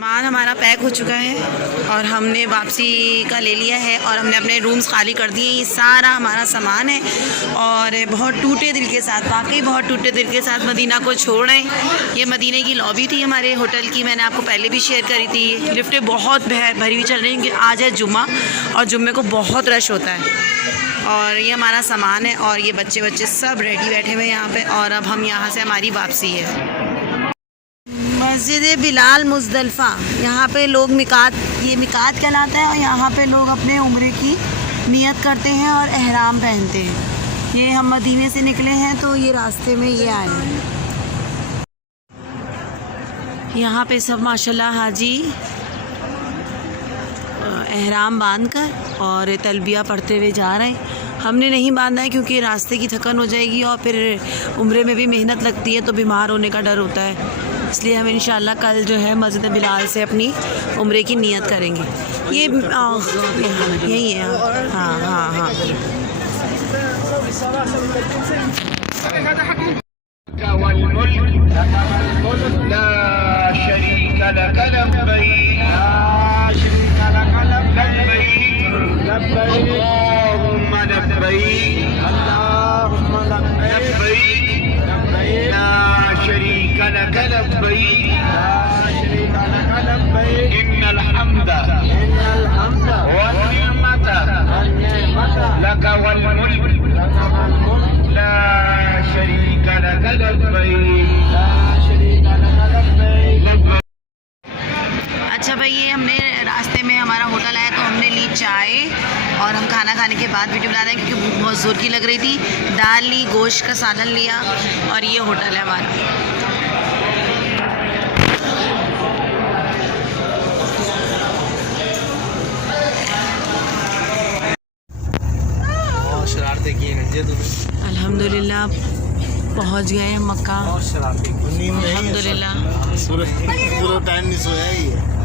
सामान हमारा पैक हो चुका है और हमने वापसी का ले लिया है और हमने अपने रूम्स खाली कर दिए। ये सारा हमारा सामान है और बहुत टूटे दिल के साथ, वाकई बहुत टूटे दिल के साथ मदीना को छोड़ रहे हैं। ये मदीने की लॉबी थी हमारे होटल की, मैंने आपको पहले भी शेयर करी थी। लिफ्टें बहुत भरी हुई चल रही हैं क्योंकि आज है जुम्मा और जुम्मे को बहुत रश होता है। और ये हमारा सामान है और ये बच्चे सब रेडी बैठे हुए हैं यहाँ पे। और अब हम यहाँ से हमारी वापसी है। मस्जिद बिलाल मुज़दलिफ़ा, यहाँ पे लोग ये मिकात कहलाता है और यहाँ पे लोग अपने उम्रे की नियत करते हैं और एहराम पहनते हैं। ये हम मदीने से निकले हैं तो ये रास्ते में ये आए हैं। यहाँ पे सब माशाल्लाह हाजी एहराम बांधकर और तलबिया पढ़ते हुए जा रहे हैं। हमने नहीं बांधा है क्योंकि रास्ते की थकन हो जाएगी और फिर उम्रे में भी मेहनत लगती है तो बीमार होने का डर होता है, इसलिए हम इंशाल्लाह कल जो है मस्जिद बिलाल से अपनी उम्रे की नियत करेंगे। ये यही है। हाँ हाँ हाँ। अच्छा भाई, ये हमने रास्ते में हमारा होटल आया तो हमने ली चाय और हम खाना खाने के बाद वीडियो बना रहे हैं क्योंकि भूख बहुत ज़ोर की लग रही थी। दाल ली, गोश्त का सालन लिया और ये होटल है हमारा। अल्हम्दुलिल्लाह पहुंच गए हम मक्का। अल्हम्दुलिल्लाह पूरा टाइम नहीं सोया ही है।